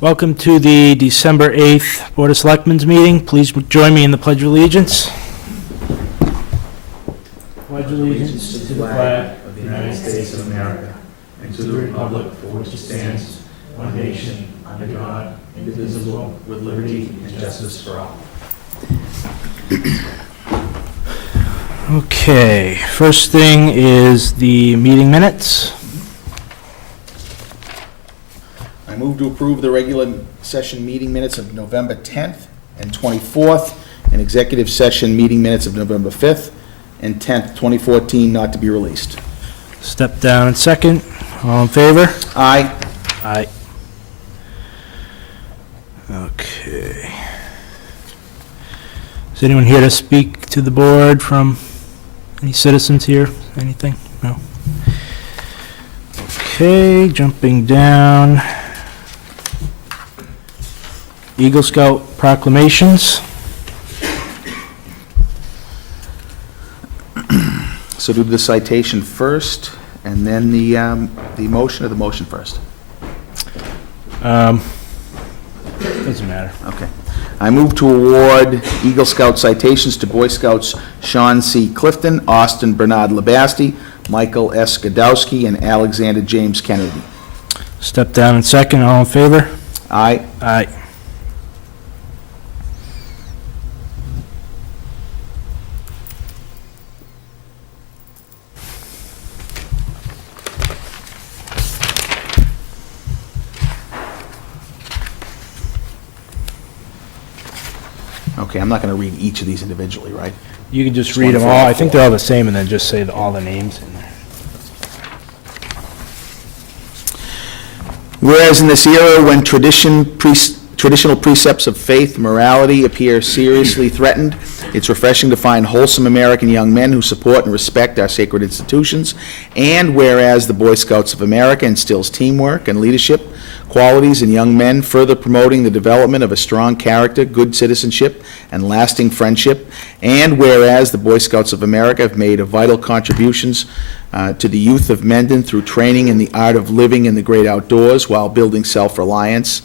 Welcome to the December 8th Board of Selectmen's meeting. Please join me in the Pledge of Allegiance. Pledge allegiance to the flag of the United States of America and to the republic for which it stands, one nation, under God, indivisible, with liberty and justice for all. Okay, first thing is the meeting minutes. I move to approve the regular session meeting minutes of November 10th and 24th, and executive session meeting minutes of November 5th and 10th, 2014, not to be released. Step down in second. All in favor? Aye. Aye. Okay. Is anyone here to speak to the board from any citizens here? Anything? No? Okay, jumping down. Eagle Scout proclamations. So do the citation first, and then the motion, or the motion first? Doesn't matter. Okay. I move to award Eagle Scout citations to Boy Scouts Sean C. Clifton, Austin Bernard Labasti, Michael S. Godowski, and Alexander James Kennedy. Step down in second. All in favor? Aye. Aye. Okay, I'm not going to read each of these individually, right? You can just Just read one them for all. all I think four. they're all the same, and then just say all the names in there. Whereas in this era when traditional precepts of faith, morality appear seriously threatened, it's refreshing to find wholesome American young men who support and respect our sacred institutions. And whereas the Boy Scouts of America instills teamwork and leadership qualities in young men, further promoting the development of a strong character, good citizenship, and lasting friendship. And whereas the Boy Scouts of America have made a vital contributions to the youth of Mendon through training in the art of living in the great outdoors while building self-reliance.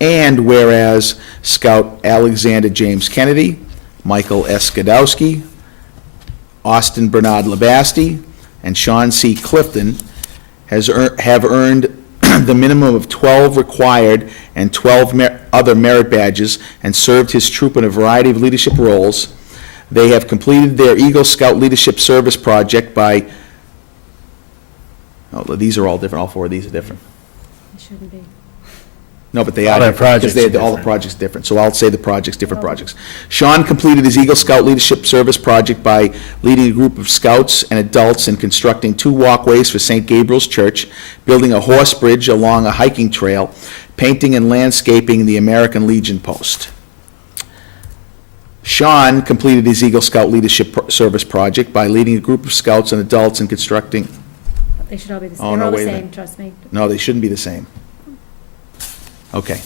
And whereas Scout Alexander James Kennedy, Michael S. Godowski, Austin Bernard Labasti, and Sean C. Clifton have earned the minimum of 12 required and 12 other merit badges and served his troop in a variety of leadership roles. They have completed their Eagle Scout Leadership Service Project by, these are all different, all four of these are different. It shouldn't be. No, but they All are their different, because projects are all the different. projects are different. So I'll say the projects, different Oh. projects. Sean completed his Eagle Scout Leadership Service Project by leading a group of scouts and adults in constructing 2 walkways for St. Gabriel's Church, building a horse bridge along a hiking trail, painting and landscaping the American Legion post. Sean completed his Eagle Scout Leadership Service Project by leading a group of scouts and adults in constructing, They should all be the Oh, same. no, They're all the wait a same, minute. trust me. no, they shouldn't be the same. Okay.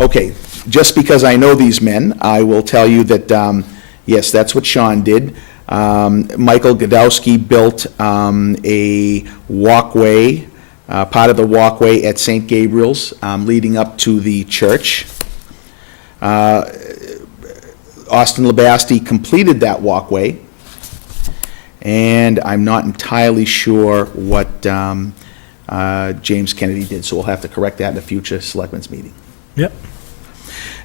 Okay, just because I know these men, I will tell you that, yes, that's what Sean did. Michael Godowski built a walkway, part of the walkway at St. Gabriel's, leading up to the church. Austin Labasti completed that walkway, and I'm not entirely sure what James Kennedy did, so we'll have to correct that in a future Selectmen's meeting. Yep.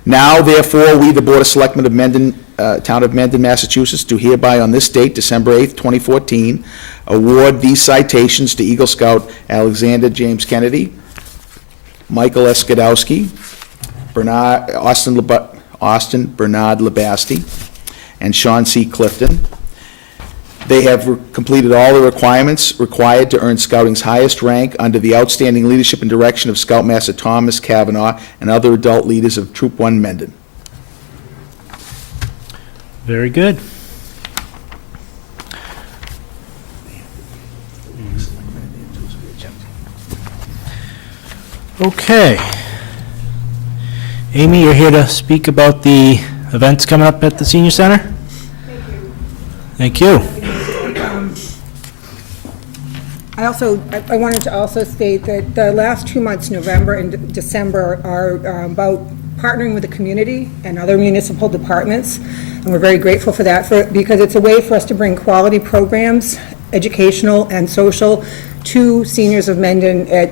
Now, therefore, we, the Board of Selectmen of Mendon, Town of Mendon, Massachusetts, do hereby on this date, December 8th, 2014, award these citations to Eagle Scout Alexander James Kennedy, Michael S. Godowski, Austin Bernard Labasti, and Sean C. Clifton. They have completed all the requirements required to earn Scouting's highest rank under the outstanding leadership and direction of Scoutmaster Thomas Kavanaugh and other adult leaders of Troop 1 Mendon. Very good. Okay. Amy, you're here to speak about the events coming up at the Senior Center? Thank you. Thank you. I wanted to also state that the last 2 months, November and December, are about partnering with the community and other municipal departments, and we're very grateful for that, because it's a way for us to bring quality programs, educational and social, to seniors of Mendon at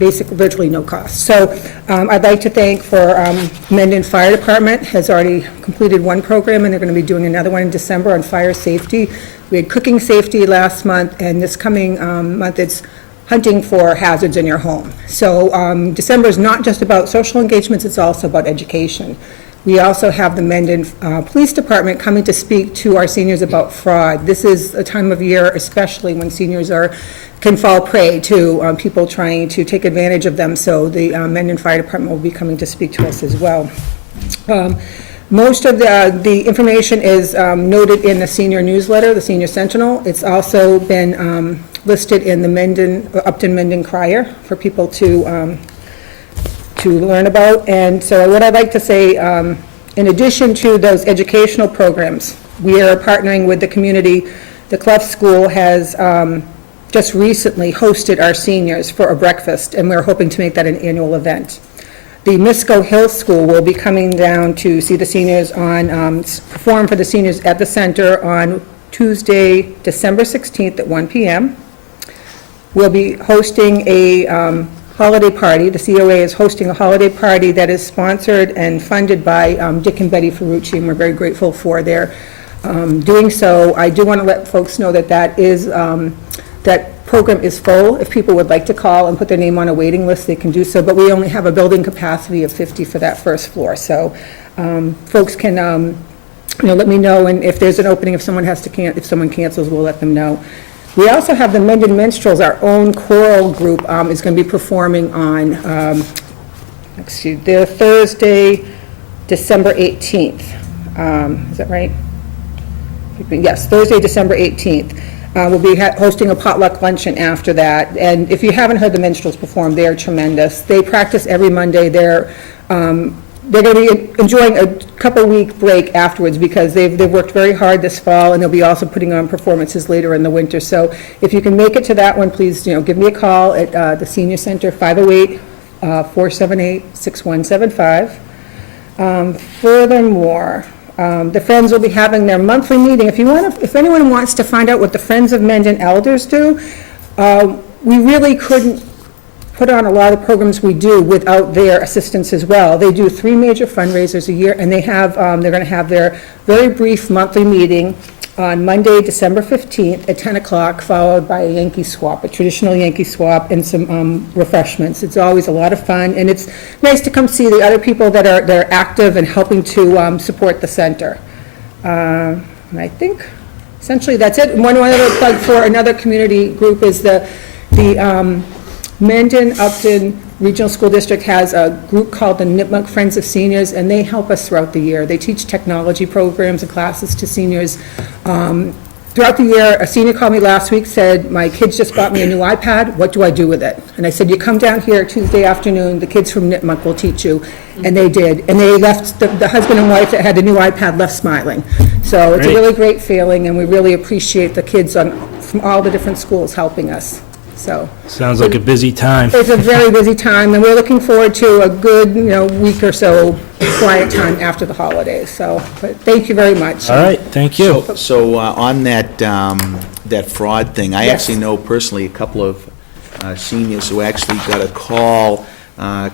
basically virtually no cost. So I'd like to thank Mendon Fire Department has already completed one program, and they're going to be doing another one in December on fire safety. We had cooking safety last month, and this coming month it's hunting for hazards in your home. So December is not just about social engagements, it's also about education. We also have the Mendon Police Department coming to speak to our seniors about fraud. This is a time of year, especially when seniors can fall prey to people trying to take advantage of them. So the Mendon Fire Department will be coming to speak to us as well. Most of the information is noted in the senior newsletter, the Senior Sentinel. It's also been listed in the Upton Mendon Crier for people to learn about. And so what I'd like to say, in addition to those educational programs, we are partnering with the community. The Clough School has just recently hosted our seniors for a breakfast, and we're hoping to make that an annual event. The Misco Hill School will be coming down to see the seniors perform for the seniors at the center on Tuesday, December 16th at 1 p.m. We'll be hosting a holiday party. The COA is hosting a holiday party that is sponsored and funded by Dick and Betty Ferrucci, and we're very grateful for their doing so. I do want to let folks know that that program is full. If people would like to call and put their name on a waiting list, they can do so, but we only have a building capacity of 50 for that first floor. So folks can let me know, and if there's an opening, if someone cancels, we'll let them know. We also have the Mendon Minstrels, our own choral group, is going to be performing on their Thursday, December 18th. Is that right? Yes, Thursday, December 18th. We'll be hosting a potluck luncheon after that. And if you haven't heard the Minstrels perform, they're tremendous. They practice every Monday. They're going to be enjoying a couple-week break afterwards because they've worked very hard this fall, and they'll be also putting on performances later in the winter. So if you can make it to that one, please give me a call at the Senior Center, 508-478-6175. Furthermore, the Friends will be having their monthly meeting. If anyone wants to find out what the Friends of Mendon Elders do, we really couldn't put on a lot of programs we do without their assistance as well. They do 3 major fundraisers a year, and they're going to have their very brief monthly meeting on Monday, December 15th at 10 o'clock, followed by a Yankee swap, a traditional Yankee swap, and some refreshments. It's always a lot of fun, and it's nice to come see the other people that are active and helping to support the center. And I think essentially that's it. One other plug for another community group is the Mendon Upton Regional School District has a group called the Nipmuc Friends of Seniors, and they help us throughout the year. They teach technology programs and classes to seniors. Throughout the year, a senior called me last week, said, my kids just bought me a new iPad, what do I do with it? And I said, you come down here Tuesday afternoon, the kids from Nipmuc will teach you. And they did. And they left, the husband and wife that had the new iPad left smiling. So it's a really great feeling, and we really appreciate the kids from all the different schools helping us. So Sounds like a busy time. it's a very busy time, and we're looking forward to a good, week or so quiet time after the holidays. So, but thank you very much. All right, thank you. So on that fraud thing, I Yes. actually know personally a couple of seniors who actually got a call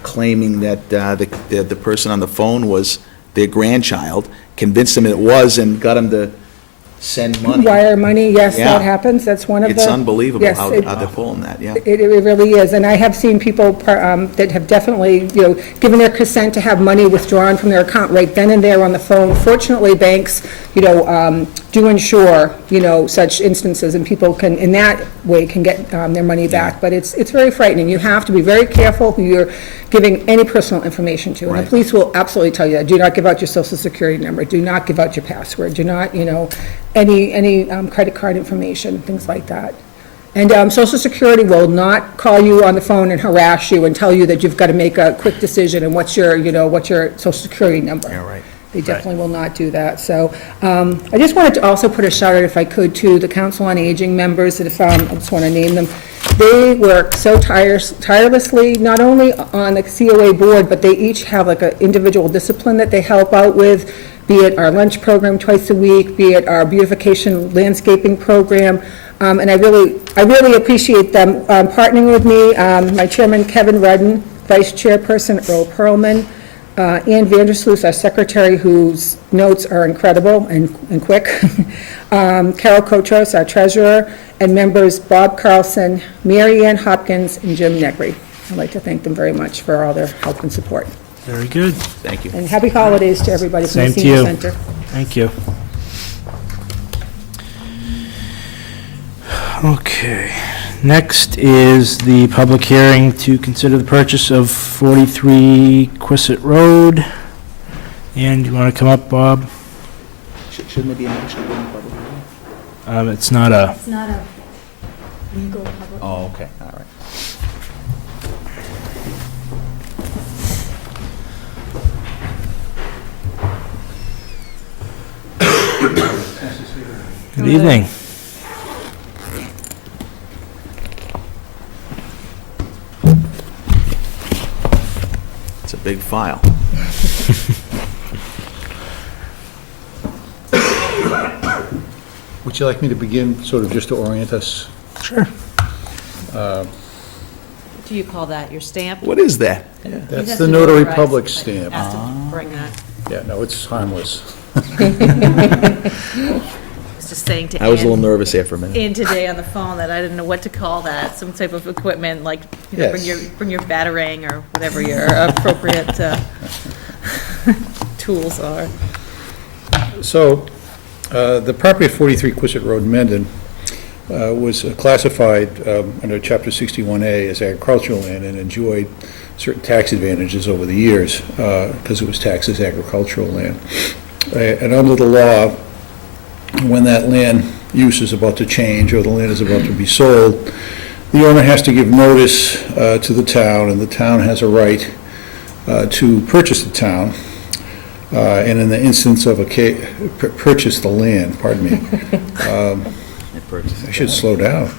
claiming that the person on the phone was their grandchild, convinced them it was, and got them to send money. Wire money, yes, Yeah. that happens. That's one of the... It's unbelievable Yes, how they're pulling that, yeah. It really is, and I have seen people that have definitely, given their consent to have money withdrawn from their account right then and there on the phone. Fortunately, banks, do insure, such instances, and people can, in that way, can get their money back. But it's very frightening. You have to be very careful who you're giving any personal information to. And Right. the police will absolutely tell you that. Do not give out your social security number. Do not give out your password. Do not, any credit card information, things like that. And Social Security will not call you on the phone and harass you and tell you that you've got to make a quick decision and what's your Social Security number. Yeah, right. They definitely will not do that. So I just wanted to also put a shout out, if I could, to the Council on Aging members, that I just want to name them. They work so tirelessly, not only on the COA board, but they each have like an individual discipline that they help out with, be it our lunch program twice a week, be it our beautification landscaping program. And I really appreciate them partnering with me. My chairman, Kevin Rudden, vice chairperson, Earl Pearlman, Ann Vandersloot, our secretary, whose notes are incredible and quick, Carol Kotros, our treasurer, and members Bob Carlson, Mary Ann Hopkins, and Jim Negri. I'd like to thank them very much for all their help and support. Very good. Thank you. And happy holidays to everybody from the Same to senior you. center. Thank you. Okay. Next is the public hearing to consider the purchase of 43 Quistit Road. And you want to come up, Bob? Shouldn't there be a motion to go in public hearing? It's not a, It's not a legal public. Oh, okay, all right. good evening. It's a big file. Would you like me to begin, sort of just to orient us? Sure. Do you call that your stamp? What is that? That's Has the to notary notarize, public but stamp. has to bring that. Yeah, no, it's harmless. I was just saying to I was a little Ann, nervous there for a minute. Ann today on the phone that I didn't know what to call that, some type of equipment, like, you know, Yes. bring your batarang or whatever your appropriate tools are. So, the property at 43 Quistit Road, Mendon, was classified under Chapter 61A as agricultural land and enjoyed certain tax advantages over the years because it was taxed as agricultural land. And under the law, when that land use is about to change or the land is about to be sold, the owner has to give notice to the town, and the town has a right to purchase the town. And in the instance of purchase the land, pardon me. I should slow down.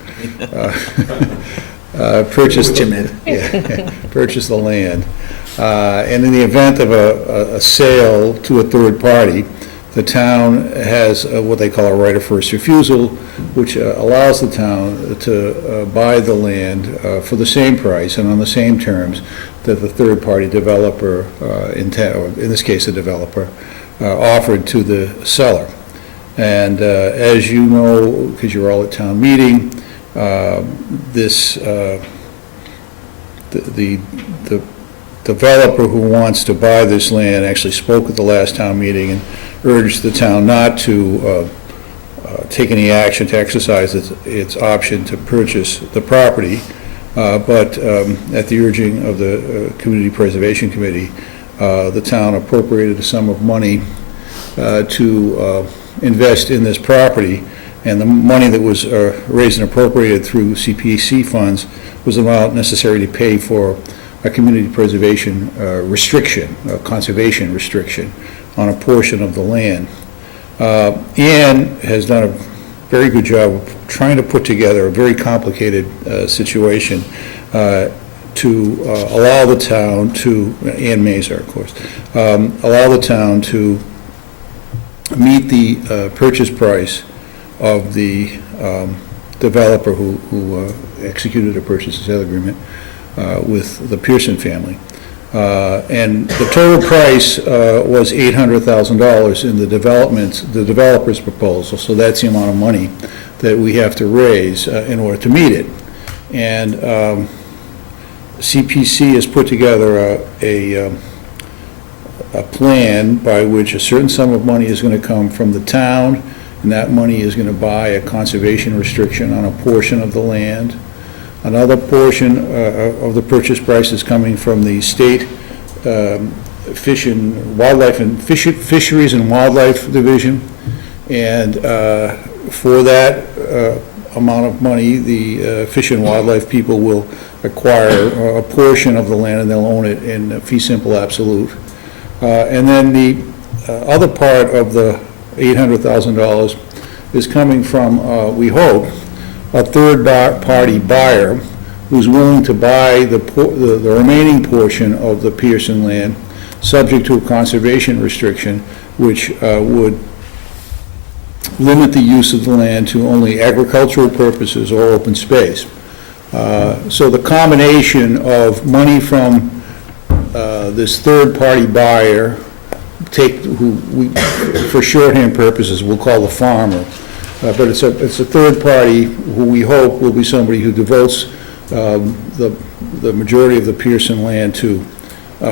Purchase purchase the land. And in the event of a sale to a third party, the town has what they call a right of first refusal, which allows the town to buy the land for the same price and on the same terms that the third-party developer, or in this case, the developer, offered to the seller. And as you know, because you're all at town meeting, the developer who wants to buy this land actually spoke at the last town meeting and urged the town not to take any action to exercise its option to purchase the property, but at the urging of the Community Preservation Committee, the town appropriated a sum of money to invest in this property, and the money that was raised and appropriated through CPC funds was the amount necessary to pay for a community preservation restriction, a conservation restriction on a portion of the land. Ann has done a very good job of trying to put together a very complicated situation to allow the town to, Ann Mazur, of course, allow the town to meet the purchase price of the developer who executed a purchase and sale agreement with the Pearson family. And the total price was $800,000 in the developer's proposal, so that's the amount of money that we have to raise in order to meet it. And CPC has put together a plan by which a certain sum of money is going to come from the town, and that money is going to buy a conservation restriction on a portion of the land. Another portion of the purchase price is coming from the state Fisheries and Wildlife Division, and for that amount of money, the Fish and Wildlife people will acquire a portion of the land, and they'll own it in fee simple absolute. And then the other part of the $800,000 is coming from, we hope, a third-party buyer who's willing to buy the remaining portion of the Pearson land, subject to a conservation restriction, which would limit the use of the land to only agricultural purposes or open space. So the combination of money from this third-party buyer, who we, for shorthand purposes, we'll call the farmer, but it's a third party who we hope will be somebody who devotes the majority of the Pearson land to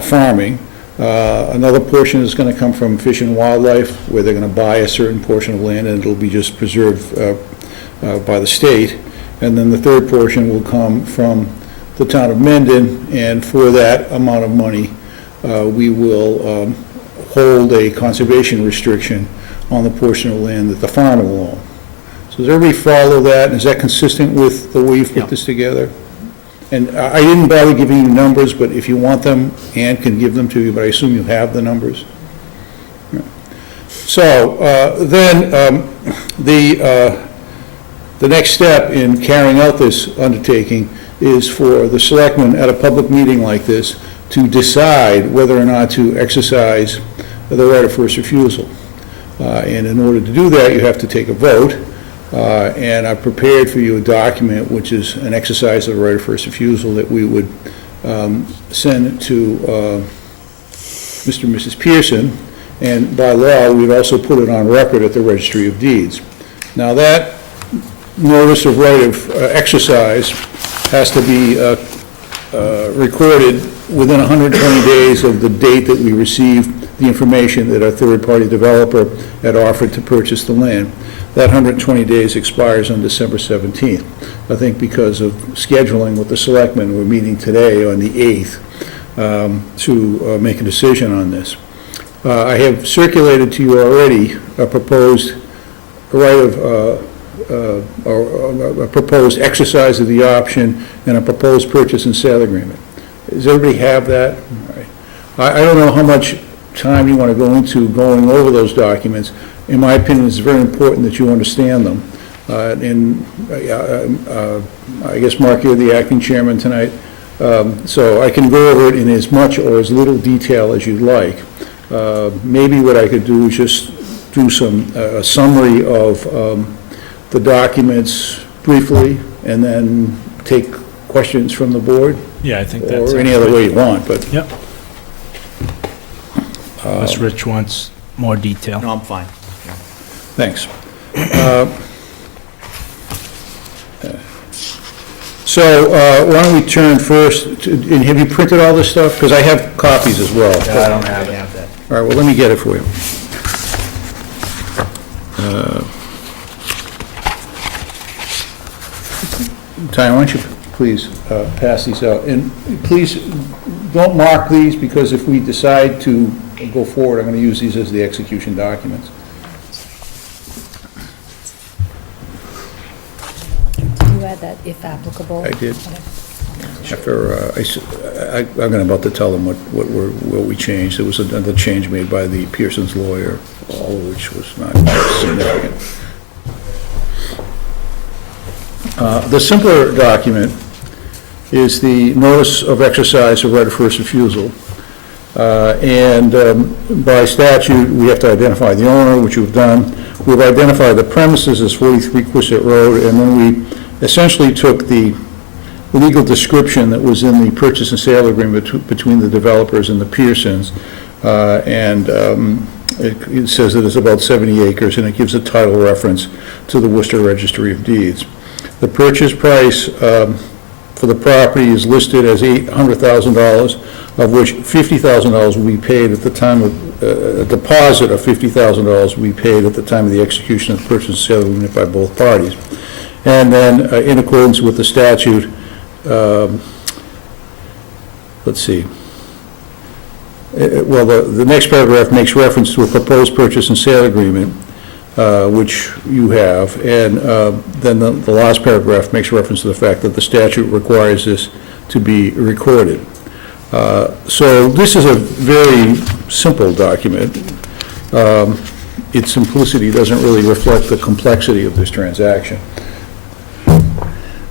farming. Another portion is going to come from Fish and Wildlife, where they're going to buy a certain portion of land and it'll be just preserved by the state. And then the third portion will come from the town of Mendon, and for that amount of money, we will hold a conservation restriction on the portion of land that the farmer will own. So does everybody follow that? Is that consistent with the way you've put this together? And I didn't bother giving you numbers, but if you want them, Ann can give them to you, but I assume you have the numbers. So then the next step in carrying out this undertaking is for the selectmen at a public meeting like this to decide whether or not to exercise the right of first refusal. And in order to do that, you have to take a vote. And I've prepared for you a document which is an exercise of the right of first refusal that we would send to Mr. and Mrs. Pearson. And by law, we'd also put it on record at the Registry of Deeds. Now, that notice of right of exercise has to be recorded within 120 days of the date that we received the information that our third-party developer had offered to purchase the land. That 120 days expires on December 17th. I think because of scheduling with the selectmen, we're meeting today on the 8th to make a decision on this. I have circulated to you already a proposed right of a proposed exercise of the option and a proposed purchase and sale agreement. Does everybody have that? All right. I don't know how much time you want to go into going over those documents. In my opinion, it's very important that you understand them. And I guess, Mark, you're the acting chairman tonight, so I can go over it in as much or as little detail as you'd like. Maybe what I could do is just do a summary of the documents briefly, and then take questions from the board, Yeah, I think that's. or any other way you want, but. Yep. Unless Rich wants more detail. No, I'm fine. Thanks. So why don't we turn first, and have you printed all this stuff? Because I have copies as well. I don't have that. All right, well, let me get it for you. Ty, why don't you please pass these out? And please, don't mark these, because if we decide to go forward, I'm going to use these as the execution documents. Can you add that if applicable? I did. After, I'm about to tell them what we changed. There was another change made by the Pearson's lawyer, all of which was not significant. The simpler document is the notice of exercise of right of first refusal. And by statute, we have to identify the owner, which we've done. We've identified the premises as 43 Quistit Road, and then we essentially took the legal description that was in the purchase and sale agreement between the developers and the Pearsons, and it says that it's about 70 acres, and it gives a title reference to the Worcester Registry of Deeds. The purchase price for the property is listed as $800,000, of which $50,000 will be paid at the time of, a deposit of $50,000 will be paid at the time of the execution of the purchase and sale agreement by both parties. And then, in accordance with the statute, let's see. Well, the next paragraph makes reference to a proposed purchase and sale agreement, which you have, and then the last paragraph makes reference to the fact that the statute requires this to be recorded. So this is a very simple document. Its simplicity doesn't really reflect the complexity of this transaction.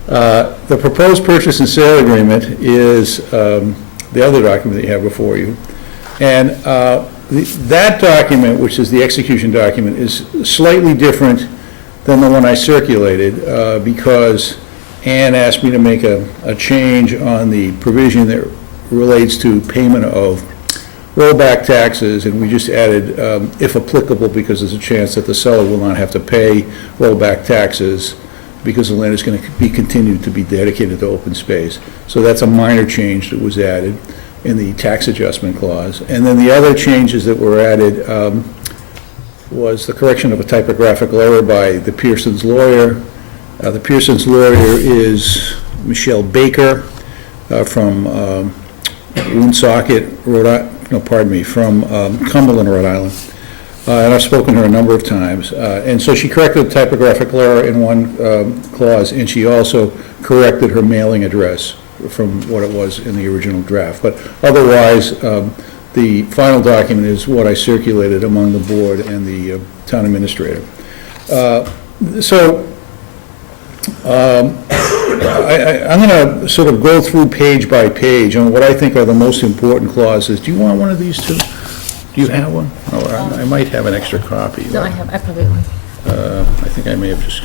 The proposed purchase and sale agreement is the other document that you have before you. And that document, which is the execution document, is slightly different than the one I circulated because Ann asked me to make a change on the provision that relates to payment of rollback taxes, and we just added, if applicable, because there's a chance that the seller will not have to pay rollback taxes because the land is going to be continued to be dedicated to open space. So that's a minor change that was added in the tax adjustment clause. And then the other changes that were added was the correction of a typographical error by the Pearson's lawyer. The Pearson's lawyer is Michelle Baker from Woonsocket, from Cumberland, Rhode Island. And I've spoken to her a number of times. And so she corrected the typographical error in one clause, and she also corrected her mailing address from what it was in the original draft. But otherwise, the final document is what I circulated among the board and the town administrator. I'm going to sort of go through page by page on what I think are the most important clauses. Do you want one of these two? Do you have one? Oh, I might have an extra copy. No, I probably will. I think I may have just...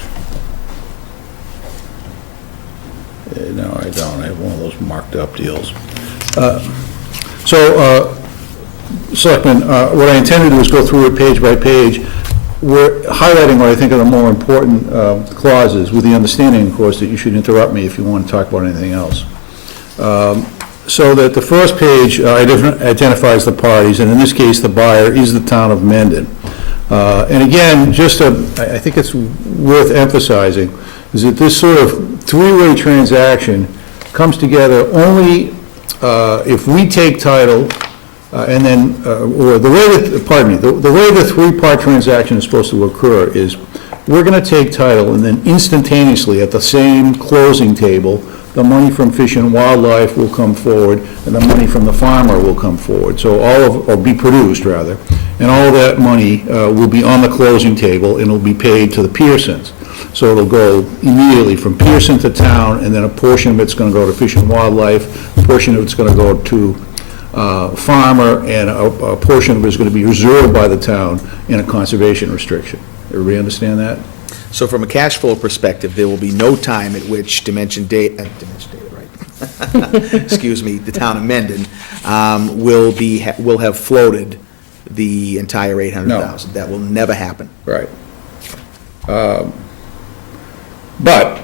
No, I don't. I have one of those marked up deals. Selectmen, what I intended to do is go through it page by page. We're highlighting what I think are the more important clauses, with the understanding, of course, that you should interrupt me if you want to talk about anything else. So that the first page identifies the parties, and in this case, the buyer is the town of Mendon. And again, I think it's worth emphasizing, is that this sort of three-way transaction comes together only if we take title, and then, or the way that, pardon me, the way the three-part transaction is supposed to occur is we're going to take title, and then instantaneously at the same closing table, the money from Fish and Wildlife will come forward, and the money from the farmer will come forward. So or be produced, rather. And all of that money will be on the closing table, and it'll be paid to the Pearsons. So it'll go immediately from Pearson to town, and then a portion of it's going to go to Fish and Wildlife, a portion of it's going to go to farmer, and a portion of it is going to be reserved by the town in a conservation restriction. Everybody understand that? So from a cash flow perspective, there will be no time at which excuse me, the town of Mendon will have floated the entire $800,000. No. That will never happen. Right. But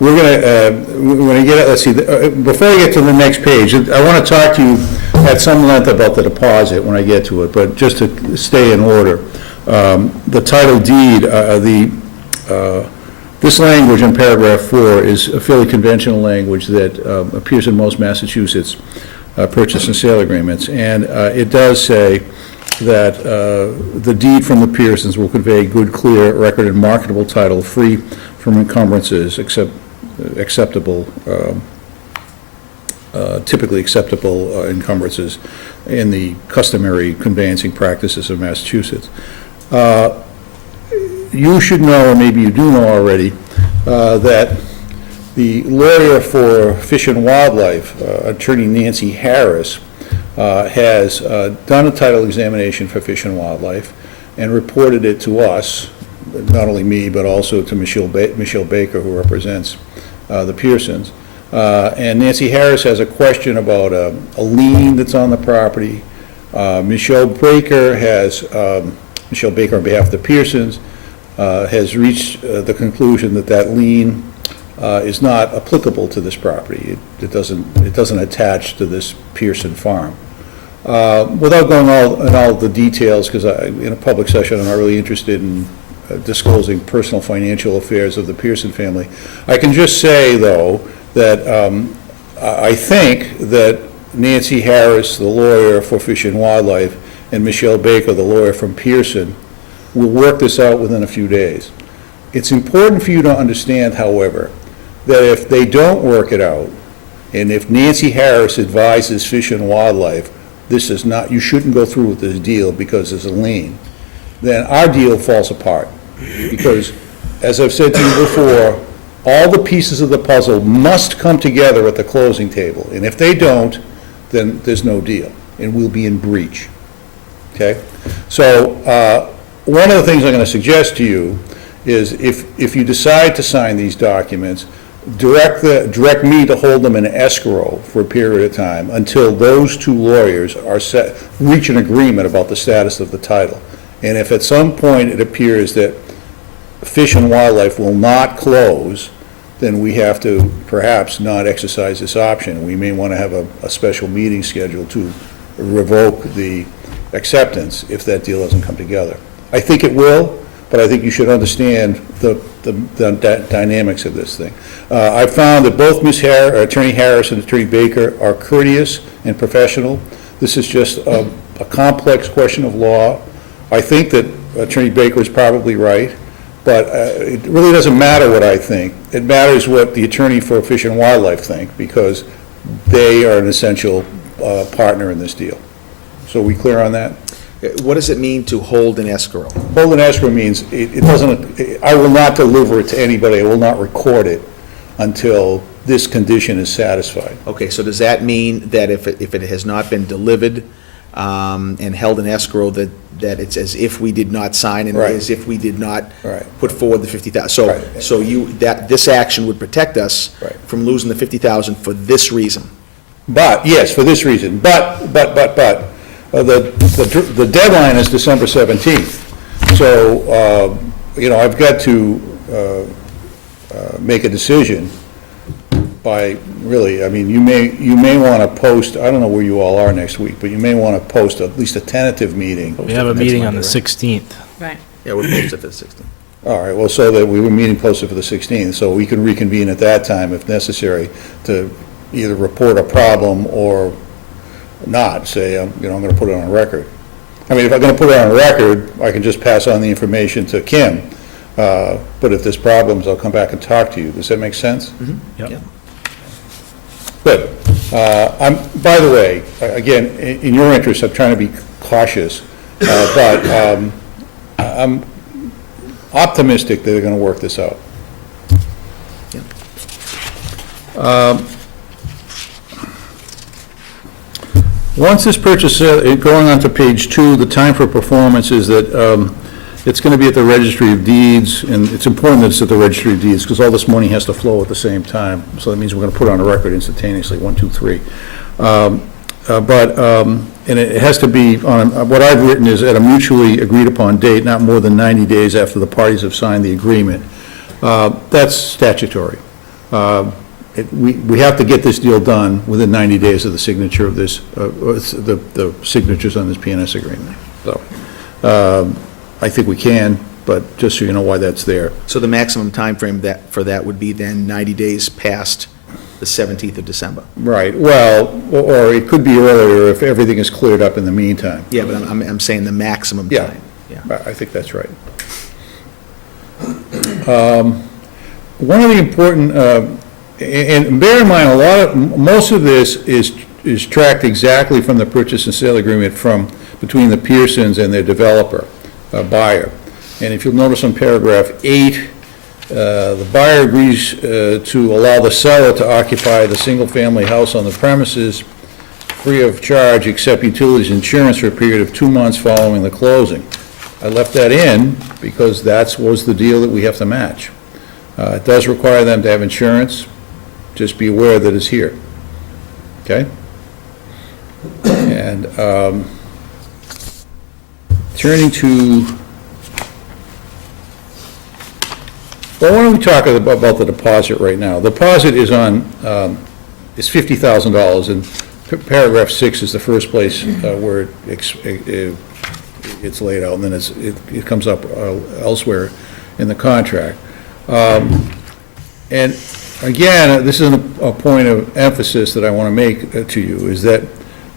we're going to get it, let's see, before we get to the next page, I want to talk to you at some length about the deposit when I get to it, but just to stay in order. The title deed, this language in paragraph 4 is a fairly conventional language that appears in most Massachusetts purchase and sale agreements, and it does say that the deed from the Pearsons will convey good, clear, record, and marketable title free from encumbrances, typically acceptable encumbrances in the customary conveyancing practices of Massachusetts. You should know, or maybe you do know already, that the lawyer for Fish and Wildlife, Attorney Nancy Harris, has done a title examination for Fish and Wildlife and reported it to us, not only me, but also to Michelle Baker, who represents the Pearsons. And Nancy Harris has a question about a lien that's on the property. Michelle Baker on behalf of the Pearsons has reached the conclusion that that lien is not applicable to this property. It doesn't attach to this Pearson farm. Without going in all the details, because in a public session I'm not really interested in disclosing personal financial affairs of the Pearson family, I can just say, though, that I think that Nancy Harris, the lawyer for Fish and Wildlife, and Michelle Baker, the lawyer from Pearson, will work this out within a few days. It's important for you to understand, however, that if they don't work it out, and if Nancy Harris advises Fish and Wildlife, this is not, you shouldn't go through with this deal because there's a lien, then our deal falls apart. Because, as I've said to you before, all the pieces of the puzzle must come together at the closing table, and if they don't, then there's no deal, and we'll be in breach, okay? So, one of the things I'm gonna suggest to you is if you decide to sign these documents, direct me to hold them in escrow for a period of time until those two lawyers reach an agreement about the status of the title. And if at some point it appears that Fish and Wildlife will not close, then we have to perhaps not exercise this option. We may want to have a special meeting scheduled to revoke the acceptance if that deal doesn't come together. I think it will, but I think you should understand the dynamics of this thing. I found that both Attorney Harris and Attorney Baker are courteous and professional. This is just a complex question of law. I think that Attorney Baker is probably right, but it really doesn't matter what I think. It matters what the attorney for Fish and Wildlife think, because they are an essential partner in this deal. So are we clear on that? What does it mean to hold in escrow? Hold in escrow means it doesn't, I will not deliver it to anybody, I will not record it until this condition is satisfied. Okay, so does that mean that if it has not been delivered and held in escrow, that it's as if we did not sign and Right. as if we did not Right. put forward the 50,000? Right. So this action would protect us Right. from losing the 50,000 for this reason? But, yes, for this reason, but, the deadline is December 17th. So, I've got to make a decision by, really, I mean, you may want to post, I don't know where you all are next week, but you may want to post at least a tentative meeting. We have a Next meeting on Monday, the right? 16th. Right. Yeah, we're posted for the 16th. All right, well, so that we were meeting posted for the 16th, so we can reconvene at that time if necessary to either report a problem or not, say, I'm going to put it on record. I mean, if I'm going to put it on record, I can just pass on the information to Kim, but if there's problems, I'll come back and talk to you. Does that make sense? Yep. Yeah. Good. By the way, again, in your interest, I'm trying to be cautious, but I'm optimistic that they're going to work this out. Once this purchase, going on to page 2, the time for performance is that it's going to be at the Registry of Deeds, and it's important that it's at the Registry of Deeds, because all this money has to flow at the same time. So that means we're going to put it on a record instantaneously, 1, 2, 3. And it has to be on, what I've written is at a mutually agreed upon date, not more than 90 days after the parties have signed the agreement. That's statutory. We have to get this deal done within 90 days of the signature of this, the signatures on this PNS agreement. So, I think we can, but just so you know why that's there. So the maximum timeframe for that would be then 90 days past the 17th of December? Right, well, or it could be earlier if everything is cleared up in the meantime. Yeah, but I'm saying the maximum Yeah. time. Yeah. I think that's right. One of the important, and bear in mind, most of this is tracked exactly from the purchase and sale agreement between the Pearsons and their developer, buyer. And if you'll notice on paragraph 8, the buyer agrees to allow the seller to occupy the single-family house on the premises free of charge except utilities insurance for a period of 2 months following the closing. I left that in because that was the deal that we have to match. It does require them to have insurance. Just be aware that it's here. Okay? And turning to, well, why don't we talk about the deposit right now? The deposit is is $50,000, and paragraph 6 is the first place where it's laid out, and then it comes up elsewhere in the contract. And again, this is a point of emphasis that I want to make to you, is that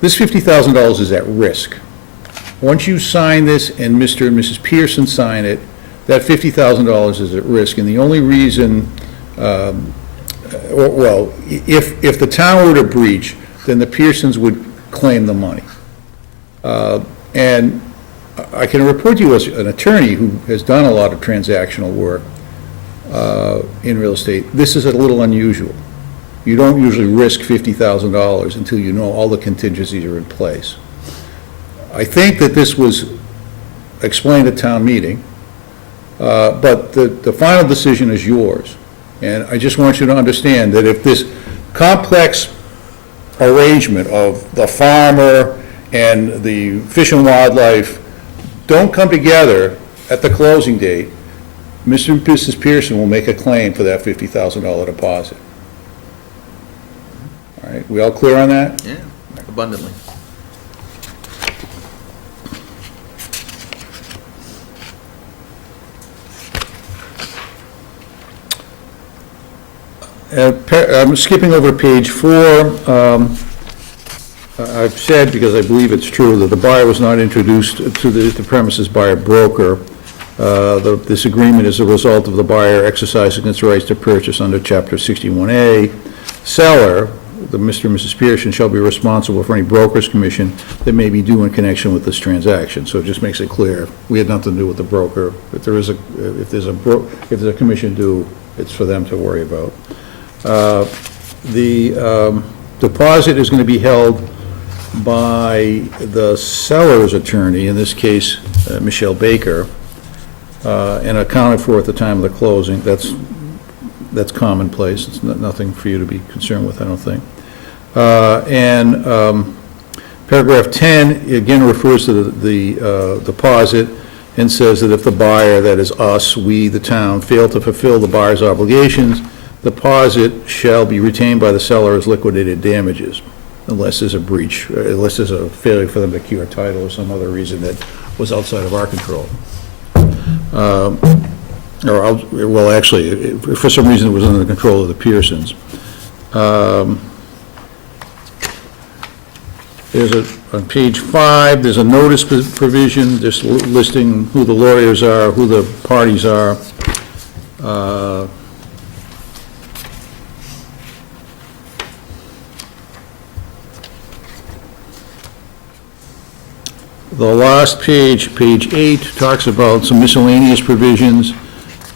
this $50,000 is at risk. Once you sign this and Mr. and Mrs. Pearson sign it, that $50,000 is at risk, and the only reason, well, if the town were to breach, then the Pearsons would claim the money. And I can report to you as an attorney who has done a lot of transactional work, in real estate, this is a little unusual. You don't usually risk $50,000 until you know all the contingencies are in place. I think that this was explained at town meeting, but the final decision is yours. And I just want you to understand that if this complex arrangement of the farmer and the Fish and Wildlife don't come together at the closing date, Mr. and Mrs. Pearson will make a claim for that $50,000 deposit. All right, we all clear on that? Yeah, abundantly. I'm skipping over page 4. I've said, because I believe it's true, that the buyer was not introduced to the premises by a broker. This agreement is a result of the buyer exercising its rights to purchase under Chapter 61A. Seller, the Mr. and Mrs. Pearson, shall be responsible for any broker's commission that may be due in connection with this transaction. So it just makes it clear, we had nothing to do with the broker. If there's a commission due, it's for them to worry about. The deposit is going to be held by the seller's attorney, in this case, Michelle Baker, and accounted for at the time of the closing. That's commonplace. It's nothing for you to be concerned with, I don't think. Paragraph 10, again, refers to the deposit and says that if the buyer, that is us, we, the town, fail to fulfill the buyer's obligations, deposit shall be retained by the seller as liquidated damages, unless there's a breach, unless there's a failure for them to cure title or some other reason that was outside of our control. Well, actually, for some reason it was under the control of the Pearsons. On page 5, there's a notice provision, just listing who the lawyers are, who the parties are. The last page, page 8, talks about some miscellaneous provisions.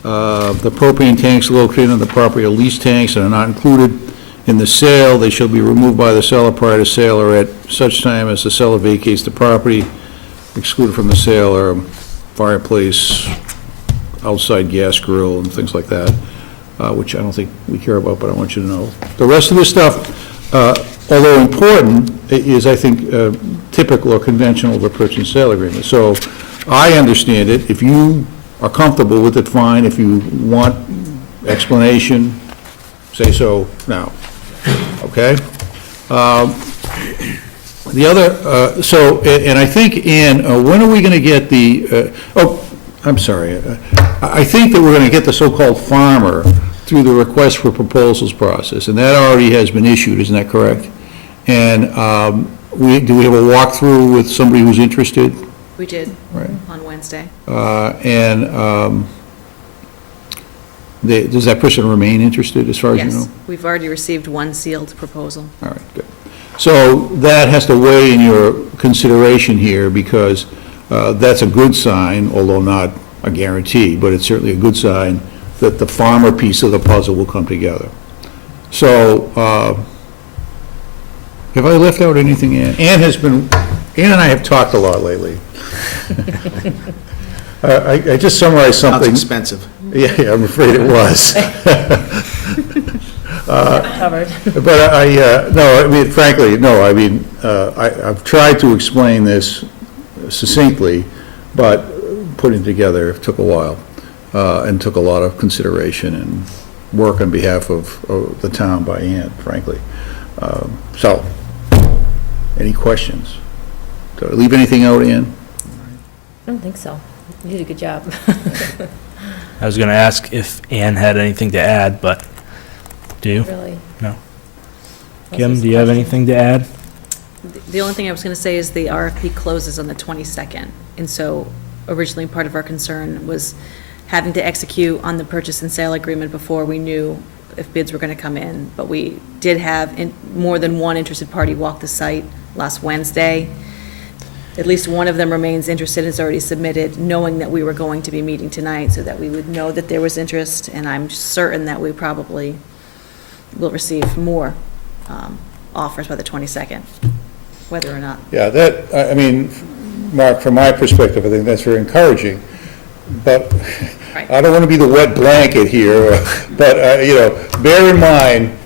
The propane tanks located on the property are leased tanks and are not included in the sale. They shall be removed by the seller prior to sale or at such time as the seller vacates the property. Excluded from the sale are fireplace, outside gas grill, and things like that, which I don't think we care about, but I want you to know. The rest of this stuff, although important, is, I think, typical or conventional of a purchase and sale agreement. So I understand it. If you are comfortable with it, fine. If you want explanation, say so now. Okay? The other, and I think, Ann, when are we going to get the, I'm sorry. I think that we're going to get the so-called farmer through the request for proposals process, and that already has been issued, isn't that correct? And do we have a walkthrough with somebody who's interested? We did, Right. on Wednesday. Does that person remain interested, as far as you know? Yes, we've already received one sealed proposal. All right, good. So that has to weigh in your consideration here, because that's a good sign, although not a guarantee, but it's certainly a good sign that the farmer piece of the puzzle will come together. So, have I left out anything, Ann? Ann and I have talked a lot lately. I just summarized Sounds something. expensive. Yeah, I'm afraid it was. Covered. But no, I mean, frankly, no, I mean, I've tried to explain this succinctly, but putting together took a while, and took a lot of consideration and work on behalf of the town by Ann, frankly. So, any questions? Did I leave anything out, Ann? I don't think so. You did a good job. I was going to ask if Ann had anything to add, but do you? Really. No. Was Kim, this do you have question? anything to add? The only thing I was going to say is the RFP closes on the 22nd, and so originally part of our concern was having to execute on the purchase and sale agreement before we knew if bids were going to come in, but we did have more than one interested party walk the site last Wednesday. at least one of them remains interested, has already submitted, knowing that we were going to be meeting tonight, so that we would know that there was interest, and I'm certain that we probably will receive more offers by the 22nd, whether or not. Yeah, that, I mean, Mark, from my perspective, I think that's very encouraging, but Right. I don't want to be the wet blanket here, but, bear in mind,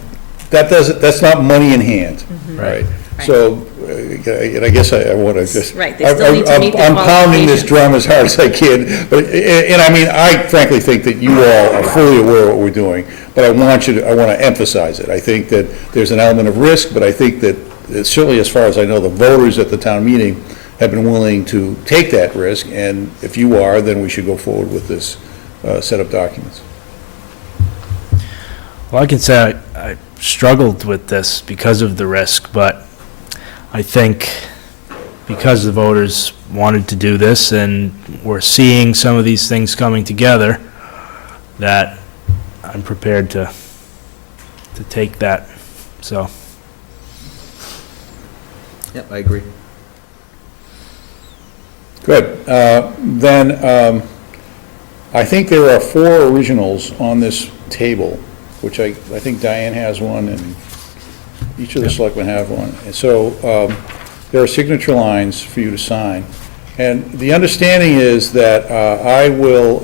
that's not money in hand, right? Right. So, and I guess I want to just. Right, they still need to meet the I'm pounding this qualifications. drum as hard as I can, but, and I mean, I frankly think that you all are fully aware of what we're doing, but I want to emphasize it. I think that there's an element of risk, but I think that certainly as far as I know, the voters at the town meeting have been willing to take that risk, and if you are, then we should go forward with this set of documents. Well, I can say I struggled with this because of the risk, but I think because the voters wanted to do this and we're seeing some of these things coming together, that I'm prepared to take that, so. Yep, I agree. Good. Then, I think there are 4 originals on this table, which I think Diane has one, and each of the selectmen have one. And so there are signature lines for you to sign. And the understanding is that I will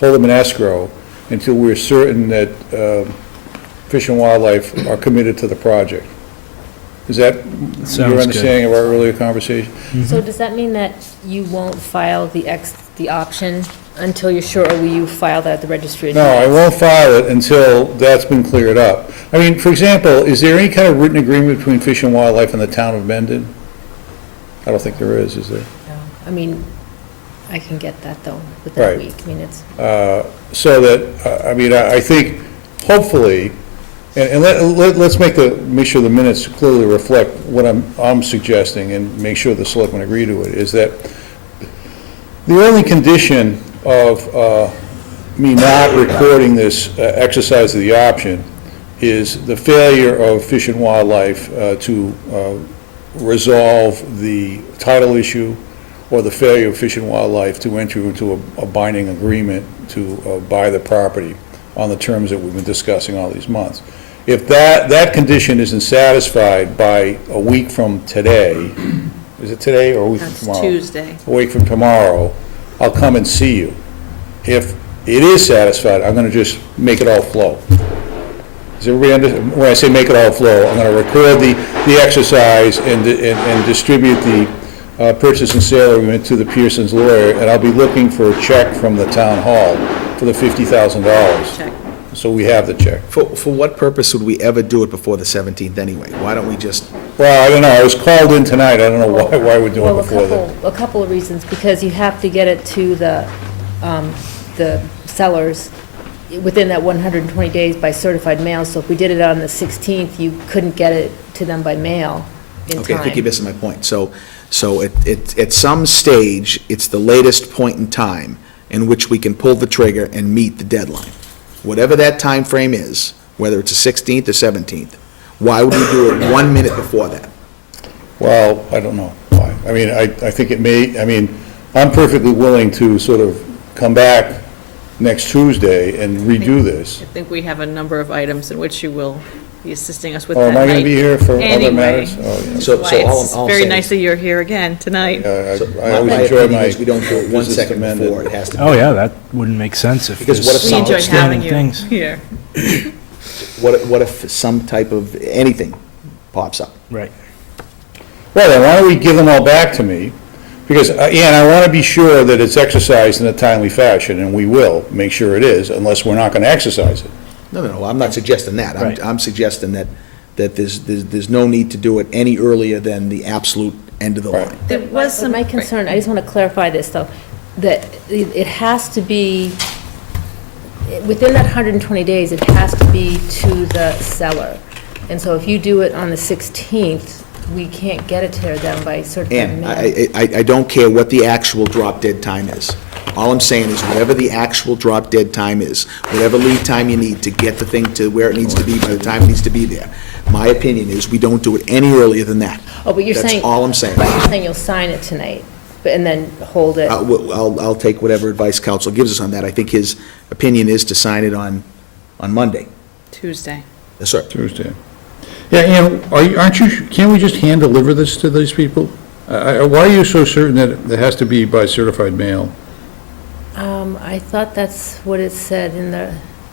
hold them in escrow until we're certain that Fish and Wildlife are committed to the project. Is that Sounds your good. understanding of our earlier conversation? So does that mean that you won't file the option until you're sure, or will you file that at the registry of No, I deeds? won't file it until that's been cleared up. I mean, for example, is there any kind of written agreement between Fish and Wildlife and the town of Mendon? I don't think there is there? No. I mean, I can get that, though, within Right. a week. I mean, it's, So that, I mean, I think, hopefully, and let's make sure the minutes clearly reflect what I'm suggesting, and make sure the selectmen agree to it, is that the only condition of me not recording this exercise of the option is the failure of Fish and Wildlife to resolve the title issue, or the failure of Fish and Wildlife to enter into a binding agreement to buy the property on the terms that we've been discussing all these months. If that condition isn't satisfied by a week from today, is it today or a week from That's tomorrow? Tuesday. A week from tomorrow, I'll come and see you. If it is satisfied, I'm gonna just make it all flow. Does everybody when I say make it all flow, I'm gonna record the exercise and distribute the purchase and sale agreement to the Pearson's lawyer, and I'll be looking for a check from the town hall for the $50,000. Check. So we have the check. For what purpose would we ever do it before the 17th anyway? Why don't we just, Well, I don't know, I was called in tonight, I don't know why we're doing well, it before then. a couple of reasons, because you have to get it to the sellers within that 120 days by certified mail, so if we did it on the 16th, you couldn't get it to them by mail in okay, I think you're time. missing my point. So at some stage, it's the latest point in time in which we can pull the trigger and meet the deadline. Whatever that time frame is, whether it's the 16th or 17th, why would we do it 1 minute before that? Well, I don't know why. I mean, I think it may, I mean, I'm perfectly willing to sort of come back next Tuesday and redo this. I think we have a number of items in which you will be assisting us with Oh, that am I going night. to be here for other Anyway. matters? Oh, yeah. So Why all it's I'm very saying nice is- that you're here again tonight. So I always my enjoy opinion my is we don't do it 1 visits second to Mendon. before, it has to be. Oh, yeah, that wouldn't make sense if Because what if there's We enjoy having outstanding you things. here. What if some type of, anything pops up? Right. Well, then why don't we give them all back to me? Because, and I want to be sure that it's exercised in a timely fashion, and we will make sure it is, unless we're not going to exercise it. No, I'm not suggesting that. Right. I'm suggesting that there's no need to do it any earlier than the absolute end of the Right. line. There was some. My concern, I just want to clarify this, though, that it has to be, within that 120 days, it has to be to the seller. And so if you do it on the 16th, we can't get it to them by certified And mail. I don't care what the actual drop dead time is. All I'm saying is whatever the actual drop dead time is, whatever lead time you need to get the thing to where it needs to be by the time it needs to be there, my opinion is we don't do it any earlier than that. Oh, but you're saying. That's all I'm saying. But you're saying you'll sign it tonight, and then hold it. I'll take whatever advice council gives us on that. I think his opinion is to sign it on Monday. Tuesday. Yes, sir. Tuesday. Yeah, aren't you, can't we just hand deliver this to these people? Why are you so certain that it has to be by certified mail? I thought that's what it said in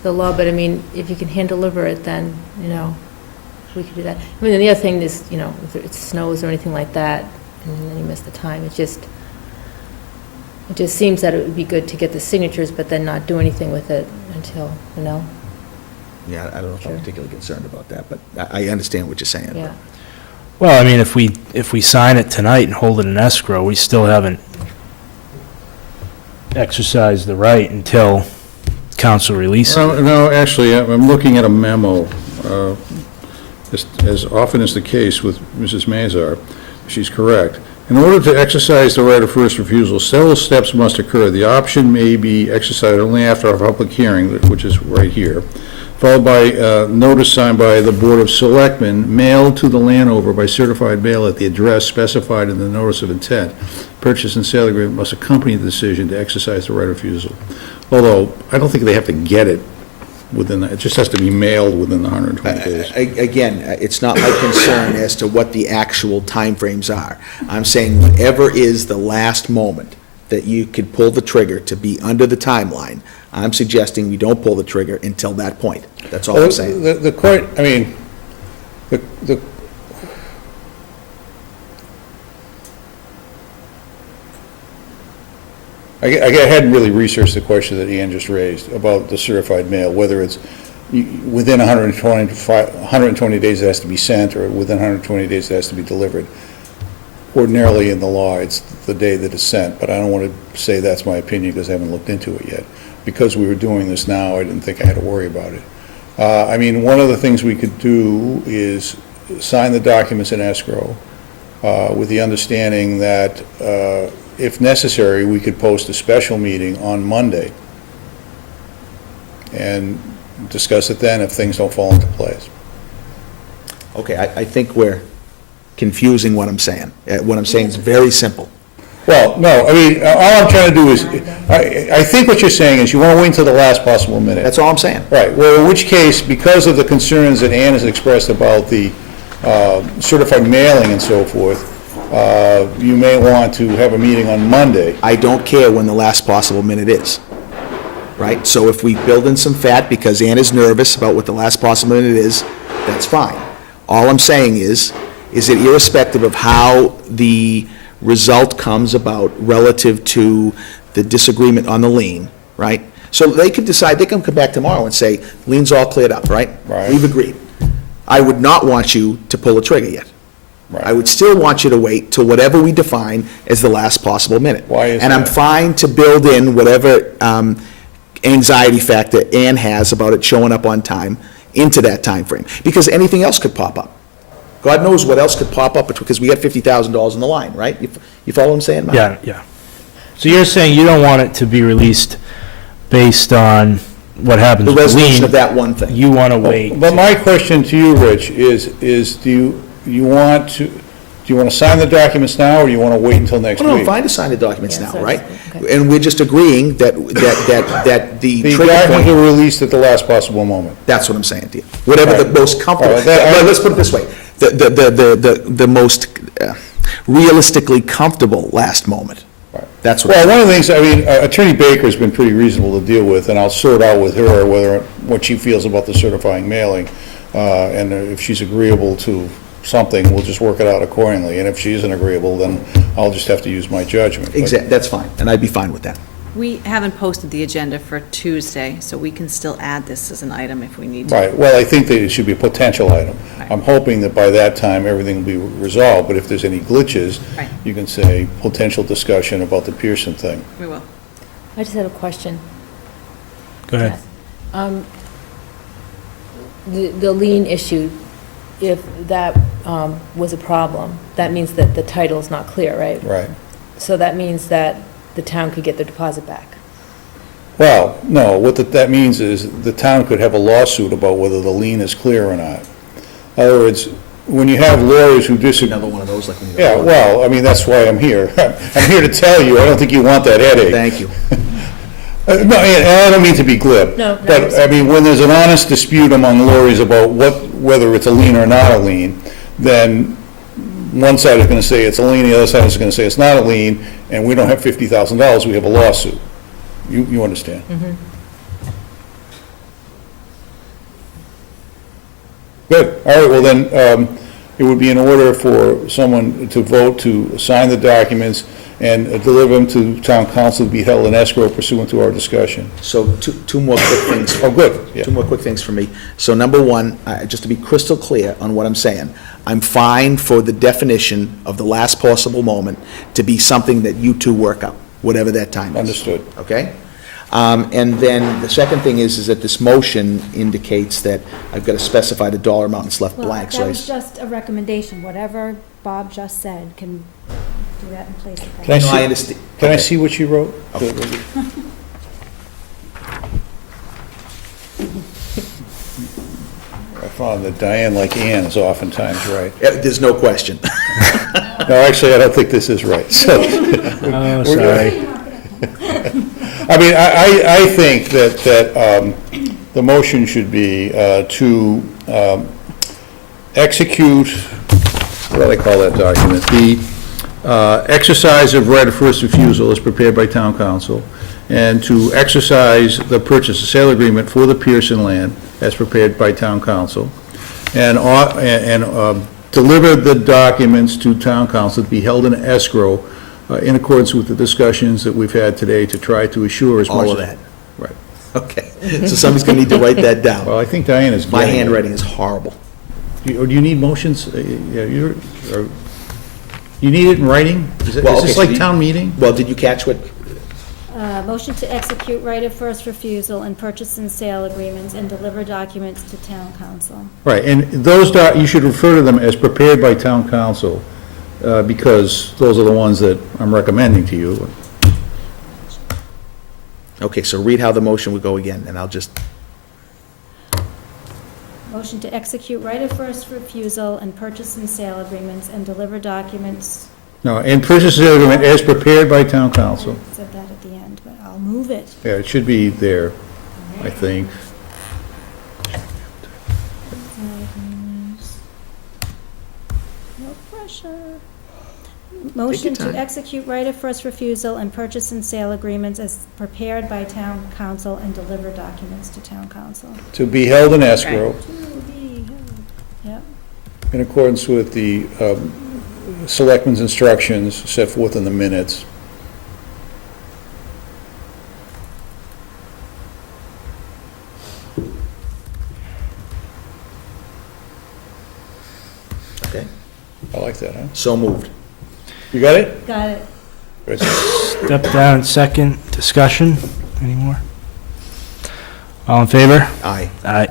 the law, but I mean, if you can hand deliver it, then, we could do that. I mean, and the other thing is, if it snows or anything like that, and then you miss the time, it just seems that it would be good to get the signatures, but then not do anything with it until, Yeah, I don't know if I'm Sure. particularly concerned about that, but I understand what you're saying. yeah. Well, I mean, if we sign it tonight and hold it in escrow, we still haven't exercised the right until council releases it. No, actually, I'm looking at a memo. As often is the case with Mrs. Mazar, she's correct. In order to exercise the right of first refusal, several steps must occur. The option may be exercised only after a public hearing, which is right here, followed by notice signed by the Board of Selectmen, mailed to the landowner by certified mail at the address specified in the notice of intent. Purchase and sale agreement must accompany the decision to exercise the right of refusal. Although, I don't think they have to get it within, it just has to be mailed within the 120 days. Again, it's not my concern as to what the actual timeframes are. I'm saying whatever is the last moment that you could pull the trigger to be under the timeline, I'm suggesting we don't pull the trigger until that point. That's all I'm saying. I hadn't really researched the question that Ian just raised about the certified mail, whether it's within 120 days it has to be sent, or within 120 days it has to be delivered. Ordinarily in the law, it's the day that it's sent, but I don't want to say that's my opinion because I haven't looked into it yet. Because we were doing this now, I didn't think I had to worry about it. One of the things we could do is sign the documents in escrow with the understanding that if necessary, we could post a special meeting on Monday and discuss it then if things don't fall into place. Okay, I think we're confusing what I'm saying. What I'm saying is very simple. Well, no, all I'm trying to do is, I think what you're saying is you want to wait until the last possible minute. That's all I'm saying. Right, well, in which case, because of the concerns that Ann has expressed about the certified mailing and so forth, you may want to have a meeting on Monday. I don't care when the last possible minute is, right? So if we build in some fat because Ann is nervous about what the last possible minute is, that's fine. All I'm saying is that irrespective of how the result comes about relative to the disagreement on the lien, right? So they could decide, they can come back tomorrow and say, lien's all cleared up, right? Right. We've agreed. I would not want you to pull the trigger yet. Right. I would still want you to wait till whatever we define as the last possible minute. Why is And I'm that? fine to build in whatever anxiety factor Ann has about it showing up on time into that time frame, because anything else could pop up. God knows what else could pop up, because we got $50,000 in the line, right? You follow what I'm saying, Mark? Yeah. So you're saying you don't want it to be released based on what happens The with the resolution lien? of that one thing. You want to wait? But my question to you, Rich, is do you want to sign the documents now, or do you want to wait until next Oh, no, I'm week? fine to sign the documents Yeah, now, so- right? okay. And we're just agreeing that the The trigger documents point, are released at the last possible moment. that's what I'm saying to you. Whatever the Right. most comfortable, All right, that- well, let's put it this way, the most realistically comfortable last moment. Right. That's what, Well, one of the things, Attorney Baker's been pretty reasonable to deal with, and I'll sort out with her what she feels about the certifying mailing, and if she's agreeable to something, we'll just work it out accordingly, and if she isn't agreeable, then I'll just have to use my judgment. But- that's fine, and I'd be fine with that. We haven't posted the agenda for Tuesday, so we can still add this as an item if we need to. Right, well, I think that it should be a potential item. Right. I'm hoping that by that time, everything will be resolved, but if there's any glitches, Right. you can say potential discussion about the Pearson thing. We will. I just have a question. Go ahead. The lien issue, if that was a problem, that means that the title is not clear, right? Right. So that means that the town could get their deposit back. Well, no, what that means is the town could have a lawsuit about whether the lien is clear or not. In other words, when you have lawyers who disagree. Another one of those, like when you. Yeah, well, I mean, that's why I'm here. I'm here to tell you, I don't think you want that headache. Thank you. No, and I don't mean to be glib. No, no, But, I mean, when there's an honest dispute among lawyers about whether it's a lien or not a lien, then one side is gonna say it's a lien, the other side is gonna say it's not a lien, and we don't have $50,000, we have a lawsuit. You understand? Good, all right, well then, it would be in order for someone to vote to sign the documents and deliver them to town council to be held in escrow pursuant to our discussion. So two more quick things. Oh, good, yeah. Two more quick things for me. So number one, just to be crystal clear on what I'm saying, I'm fine for the definition of the last possible moment to be something that you two work out, whatever that time is. Understood. Okay? And then the second thing is that this motion indicates that I've got to specify the dollar amount that's left Well, blank. So that I was just a recommendation, whatever Bob just said, can do that in place of that. Can I No, I see, understand. can I Okay. see what you wrote? I found that Diane, like Ann, is oftentimes right. There's no question. No, actually, I don't think this is right, so. Oh, sorry. I mean, I think that the motion should be to execute, what do they call that document? The exercise of right of first refusal is prepared by town council, and to exercise the purchase and sale agreement for the Pearson land as prepared by town council, and deliver the documents to town council to be held in escrow in accordance with the discussions that we've had today to try to assure as much. All of that. Right. Okay. So somebody's going to need to write that down. Well, I think Diane is My getting it. handwriting is horrible. Or do you need motions? Yeah, you need it in writing? Is Well, okay, this so like you- town meeting? Well, did you catch what, Motion to execute right of first refusal and purchase and sale agreements and deliver documents to town council. Right, and those, you should refer to them as prepared by town council, because those are the ones that I'm recommending to you. okay, so read how the motion would go again, and I'll just, Motion to execute right of first refusal and purchase and sale agreements and deliver documents. No, and purchase and sale agreement as prepared by town council. I said that at the end, but I'll move it. Yeah, it should be there, I think. No pressure. Motion time. to execute right of first refusal and purchase and sale agreements as prepared by town council and deliver documents to town council. To be held in escrow Yep. in accordance with the selectmen's instructions set forth in the minutes. okay, I like that, huh? so moved. You got it? Got it. Good. Step down, second, discussion, anymore? All in favor? Aye. Aye.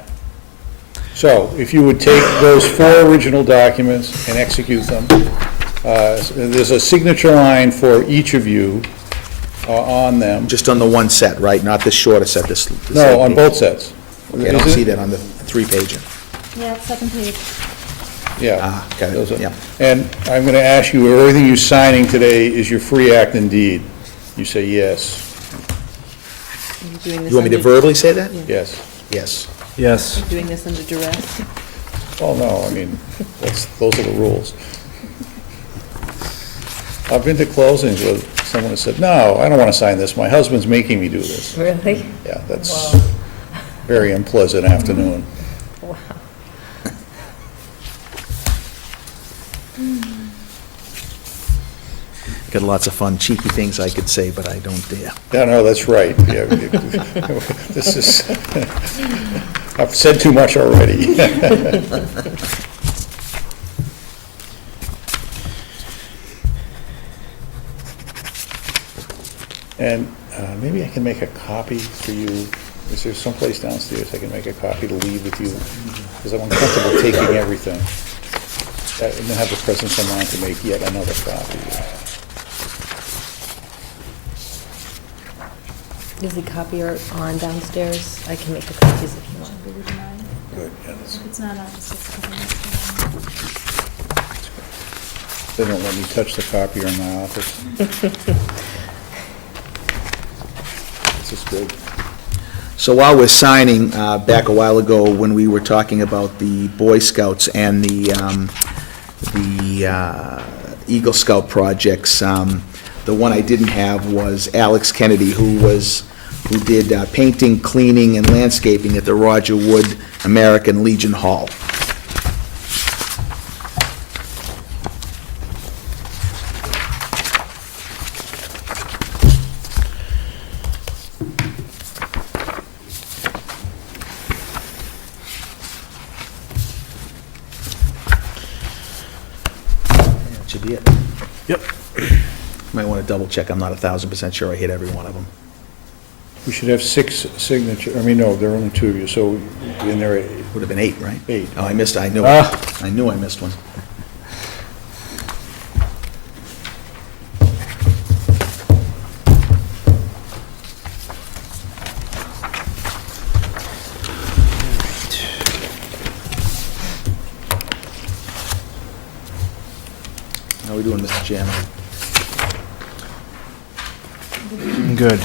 So, if you would take those 4 original documents and execute them, there's a signature line for each of you on them. Just on the one set, right? Not the shorter set, this. No, on both sets. Okay, I don't Is it? see that on the three-pager. Yeah, second page. Yeah. Ah, got Those it, are- yeah. And I'm going to ask you, everything you're signing today is your free act and deed. You say yes, Are you doing this You want me to under- verbally say that? yes. Yes. Yes. Doing this under duress? Well, no, I mean, those are the rules. I've been to closings where someone has said, no, I don't want to sign this, my husband's making me do this. Really? Yeah, that's very unpleasant afternoon. Got lots of fun, cheeky things I could say, but I don't dare. Yeah, no, that's right. Yeah, this is, I've said too much already. And maybe I can make a copy for you. Is there someplace downstairs I can make a copy to leave with you? Because I'm uncomfortable taking everything. And then have the presence of mind to make yet another copy. Is the copier on downstairs? I can make the copies if you want. Good, yeah, that's- If it's not on, just a couple minutes. they don't let me touch the copier in my office. This is good. So while we're signing, back a while ago, when we were talking about the Boy Scouts and the Eagle Scout projects, the one I didn't have was Alex Kennedy, who did painting, cleaning, and landscaping at the Roger Wood American Legion Hall. That should be it. Yep. Might want to double check, I'm not 1,000% sure I hit every one of them. We should have 6 signatures, I mean, no, there are only 2 of you, so in there, Would have been 8, right? 8. Oh, I missed, I knew I missed one. How are we doing, Mr. Chairman? Good.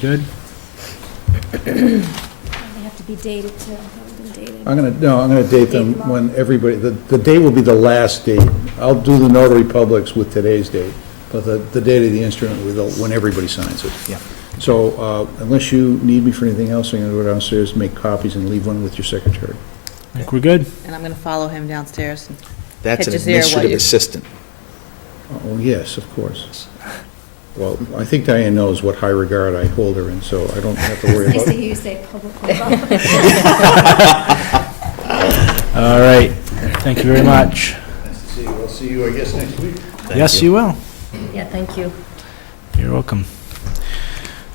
Good? They have to be dated too, they've been dated. I'm gonna date them when everybody, the date will be the last date. I'll do the notary publics with today's date, but the date of the instrument will be when everybody signs it. Yeah. So unless you need me for anything else, I'm gonna go downstairs, make copies, and leave one with your secretary. I think we're good. And I'm going to follow him downstairs. That's an Catches here while administrative you- assistant. Oh, yes, of course. Well, I think Diane knows what high regard I hold her in, so I don't have to worry Nice about to hear you say publicly. All right. Thank you very much. Nice to see you. I'll see you, I guess, next week. Yes, you will. Yeah, thank you. You're welcome.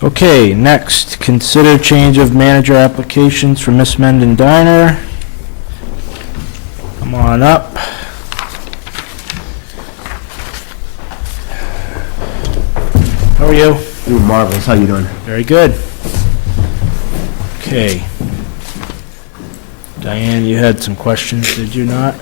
Okay, next, consider change of manager applications for Miss Mendon Diner. Come on up. How are you? Doing marvelous. How you doing? Very good. Okay. Diane, you had some questions, did you not?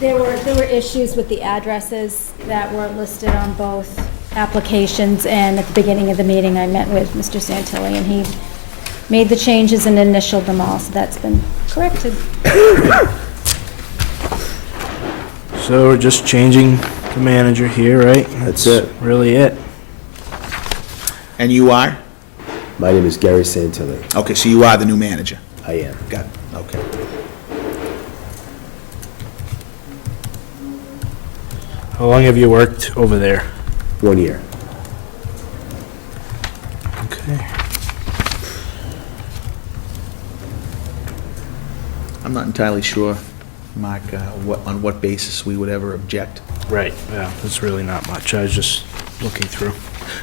There were issues with the addresses that were listed on both applications, and at the beginning of the meeting, I met with Mr. Santilli, and he made the changes and initialed them all, so that's been corrected. So we're just changing the manager here, right? That's it. Really it. And you are? My name is Gary Santilli. Okay, so you are the new manager. I am. Got it, okay. How long have you worked over there? 1 year. Okay. I'm not entirely sure, Mark, on what basis we would ever object. Right, yeah, that's really not much. I was just looking through.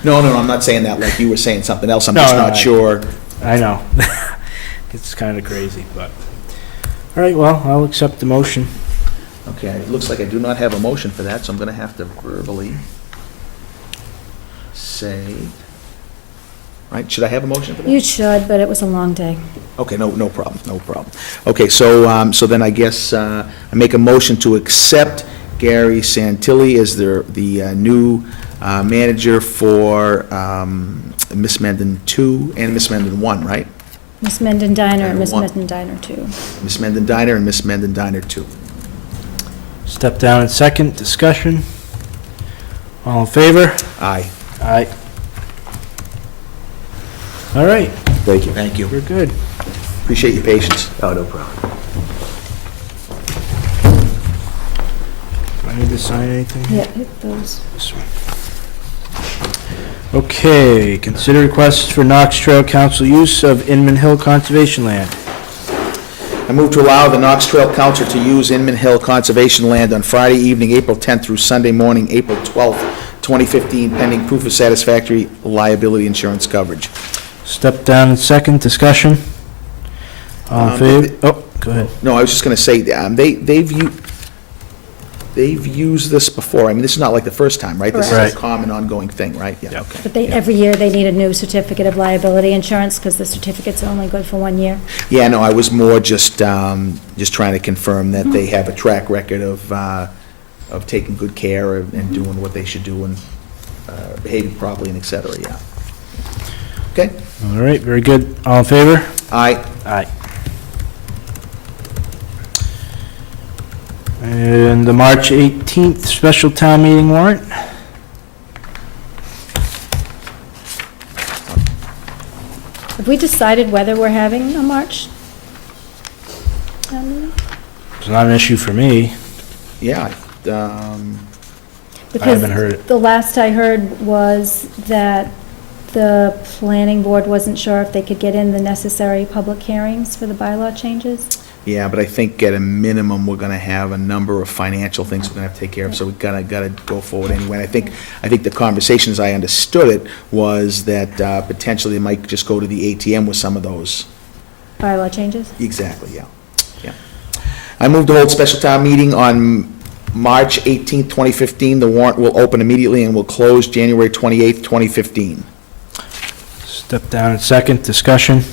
No, I'm not saying that like you were saying something else. I'm No, just no, not sure. I know. It's kind of crazy, but, all right, well, I'll accept the motion. Okay, it looks like I do not have a motion for that, so I'm going to have to verbally say, right, should I have a motion for that? You should, but it was a long day. Okay, no problem. Okay, so, so then I guess I make a motion to accept Gary Santilli as the new manager for Miss Mendon 2 and Miss Mendon 1, right? Miss Mendon Diner and Miss One. Mendon Diner too. Miss Mendon Diner and Miss Mendon Diner 2. Step down in second, discussion. All in favor? Aye. Aye. All right, Thank you. Thank you. we're good. Appreciate your patience. Oh, no problem. Do I need to sign anything? Yeah, hit those. This one. Okay, consider requests for Knox Trail Council use of Inman Hill Conservation Land. I move to allow the Knox Trail Council to use Inman Hill Conservation Land on Friday evening, April 10th through Sunday morning, April 12th, 2015, pending proof of satisfactory liability insurance coverage. Step down in second, discussion. All in favor? Oh, Go ahead. No, I was just going to say, they've used this before. I mean, this is not like the first time, right? This is Correct. a common ongoing thing, right? Yeah, Yep. okay. But every year, they need a new certificate of liability insurance, because the certificates are only good for 1 year. Yeah, no, I was more just trying to confirm that they have a track record of taking good care and doing what they should do and behaving properly and et cetera, yeah. Okay? All right, very good. All in favor? Aye. Aye. And the March 18th special town meeting warrant? Have we decided whether we're having a March town meeting? It's not an issue for me. Yeah, Because haven't heard it. the last I heard was that the planning board wasn't sure if they could get in the necessary public hearings for the bylaw changes. yeah, but I think at a minimum, we're gonna have a number of financial things we're gonna have to take care of, so we gotta go forward anyway. I think the conversation, as I understood it, was that potentially they might just go to the ATM with some of those. Bylaw changes? Exactly, yeah, yeah. I move to hold special town meeting on March 18th, 2015. The warrant will open immediately and will close January 28th, 2015. Step down in second, discussion.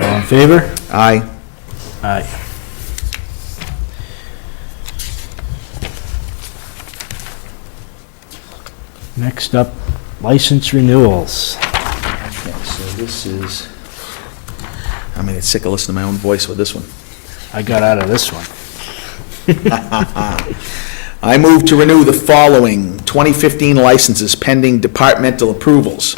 All in favor? Aye. Aye. Next up, license renewals. Okay, so this is, I'm gonna get sick of listening to my own voice with this one. I got out of this one. I move to renew the following 2015 licenses pending departmental approvals.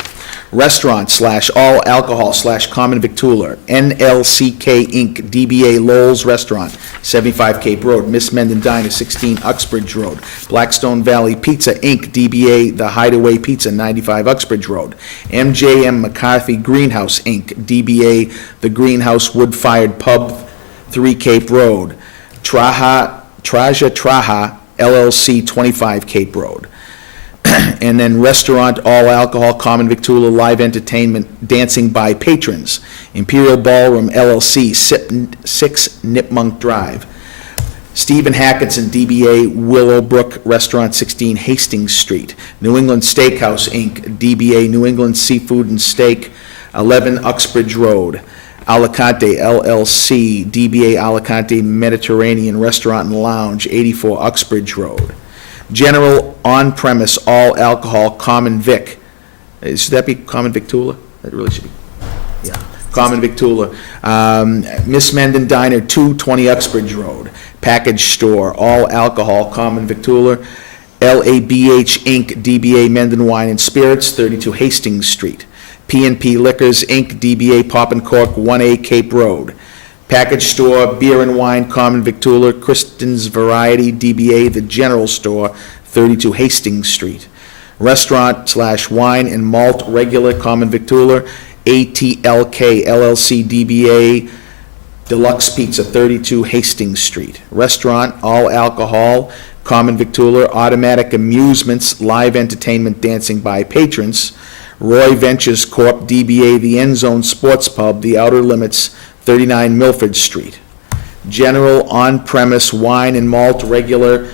Restaurant/all alcohol/common victualler, NLCK Inc., DBA Lowell's Restaurant, 75 Cape Road, Miss Mendon Diner, 16 Uxbridge Road, Blackstone Valley Pizza Inc., DBA The Hideaway Pizza, 95 Uxbridge Road, MJM McCarthy Greenhouse Inc., DBA The Greenhouse Wood-Fired Pub, 3 Cape Road, Traja LLC, 25 Cape Road. And then Restaurant, all alcohol, common victualler, live entertainment, dancing by patrons, Imperial Ballroom LLC, 6 Nipmunk Drive. Stephen Hackinson, DBA Willowbrook Restaurant, 16 Hastings Street. New England Steakhouse, Inc., DBA New England Seafood and Steak, 11 Uxbridge Road. Alicante LLC, DBA Alicante Mediterranean Restaurant and Lounge, 84 Uxbridge Road. General on-premise, all alcohol, common vic. Should that be common victualler? That really should be, yeah, common victualler. Miss Mendon Diner, 220 Uxbridge Road. Package store, all alcohol, common victualler. LABH Inc., DBA Mendon Wine and Spirits, 32 Hastings Street. P&P Liquors Inc., DBA Pop and Cork, 1A Cape Road. Package store, beer and wine, common victualler, Kristen's Variety, DBA The General Store, 32 Hastings Street. Restaurant/wine and malt, regular, common victualler, ATLK LLC, DBA Deluxe Pizza, 32 Hastings Street. Restaurant, all alcohol, common victualler, Automatic Amusements, live entertainment, dancing by patrons, Roy Ventures Corp., DBA The End Zone Sports Pub, The Outer Limits, 39 Milford Street. General on-premise wine and malt, regular,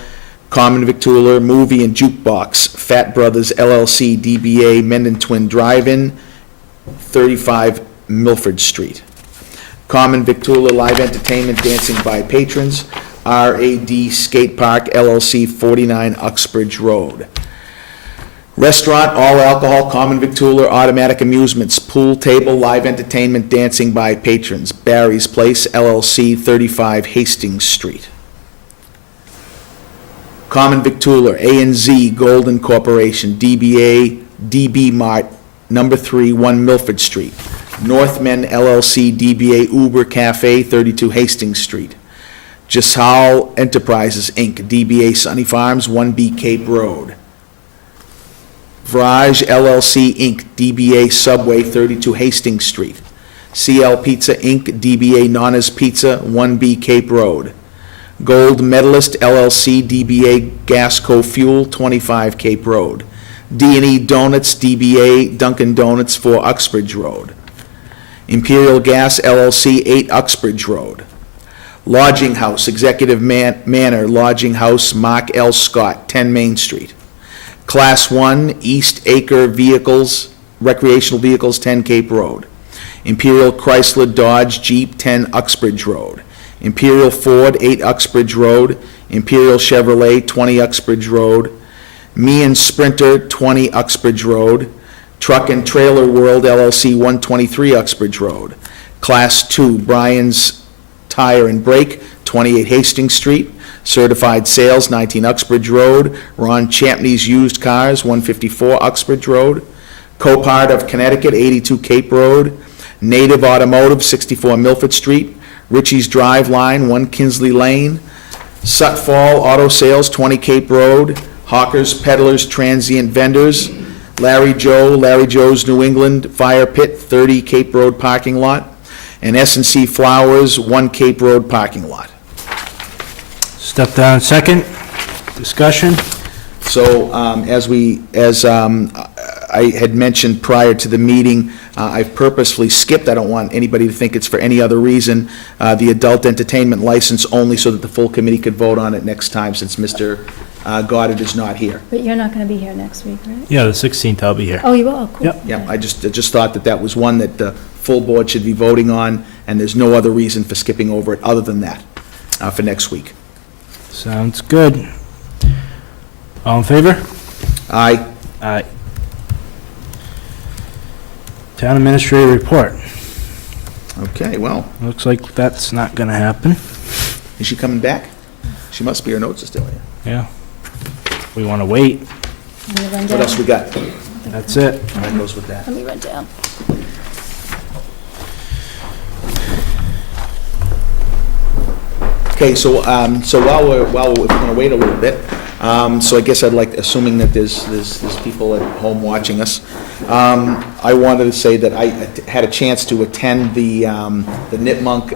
common victualler, movie and jukebox, Fat Brothers LLC, DBA Mendon Twin Drive-In, 35 Milford Street. Common victualler, live entertainment, dancing by patrons, RAD Skate Park LLC, 49 Uxbridge Road. Restaurant, all alcohol, common victualler, Automatic Amusements, pool table, live entertainment, dancing by patrons, Barry's Place LLC, 35 Hastings Street. Common victualler, A&Z Golden Corporation, DBA DB Mart, number 3, 1 Milford Street. Northmen LLC, DBA Uber Cafe, 32 Hastings Street. Jasal Enterprises, Inc., DBA Sunny Farms, 1B Cape Road. Vraj LLC, Inc., DBA Subway, 32 Hastings Street. CL Pizza, Inc., DBA Nana's Pizza, 1B Cape Road. Gold Medalist LLC, DBA Gasco Fuel, 25 Cape Road. D&E Donuts, DBA Dunkin' Donuts, 4 Uxbridge Road. Imperial Gas LLC, 8 Uxbridge Road. Lodging House, Executive Manor Lodging House, Mark L. Scott, 10 Main Street. Class 1 East Acre Vehicles, Recreational Vehicles, 10 Cape Road. Imperial Chrysler Dodge Jeep, 10 Uxbridge Road. Imperial Ford, 8 Uxbridge Road. Imperial Chevrolet, 20 Uxbridge Road. Meehan Sprinter, 20 Uxbridge Road. Truck and Trailer World LLC, 123 Uxbridge Road. Class 2 Brian's Tire and Brake, 28 Hastings Street. Certified Sales, 19 Uxbridge Road. Ron Champney's Used Cars, 154 Uxbridge Road. Copart of Connecticut, 82 Cape Road. Native Automotive, 64 Milford Street. Ritchie's Drive Line, 1 Kinsley Lane. Sutfall Auto Sales, 20 Cape Road. Hawkers, Peddlers, Transient Vendors. Larry Joe's New England Fire Pit, 30 Cape Road parking lot. And S&C Flowers, 1 Cape Road parking lot. Step down second. Discussion? So, as I had mentioned prior to the meeting, I've purposefully skipped, I don't want anybody to think it's for any other reason, the adult entertainment license only so that the full committee could vote on it next time, since Mr. Goddard is not here. But you're not going to be here next week, right? Yeah, the 16th I'll be here. Oh, you will? Oh, cool. Yep. Yeah, I just thought that was one that the full board should be voting on, and there's no other reason for skipping over it other than that, for next week. Sounds good. All in favor? Aye. Aye. Town administrator report. Okay, well, Looks like that's not gonna happen. is she coming back? She must be, her notes are still here. Yeah. We wanna wait. Let me run What down. else we got? That's it. That goes with that. Let me run down. Okay, so while we're gonna wait a little bit, so I guess I'd like, assuming that there's people at home watching us, I wanted to say that I had a chance to attend the Nipmunk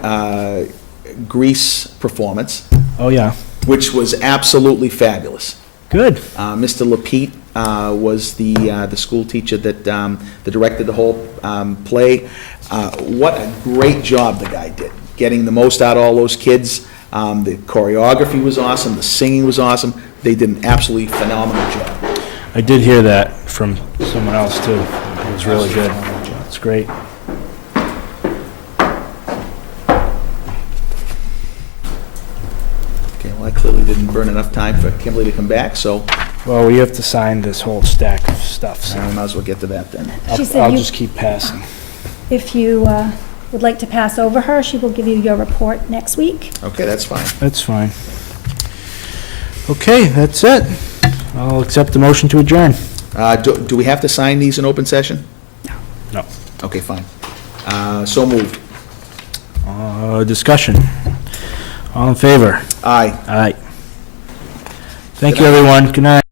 Grease performance, Oh, yeah. which was absolutely fabulous. Good. Mr. Lapete was the school teacher that directed the whole play. What a great job the guy did, getting the most out of all those kids. The choreography was awesome, the singing was awesome. They did an absolutely phenomenal job. I did hear that from someone else, too. It was really good. It's great. Okay, well, I clearly didn't burn enough time for Kimberly to come back, so Well, we have to sign this whole stack of stuff, so I might as well get to that then. She said I'll you- just keep passing. If you would like to pass over her, she will give you your report next week. Okay, that's fine. That's fine. Okay, that's it. I'll accept the motion to adjourn. Do we have to sign these in open session? No. Okay, fine. So moved. Discussion. All in favor? Aye. Aye. Thank you, everyone. Good night.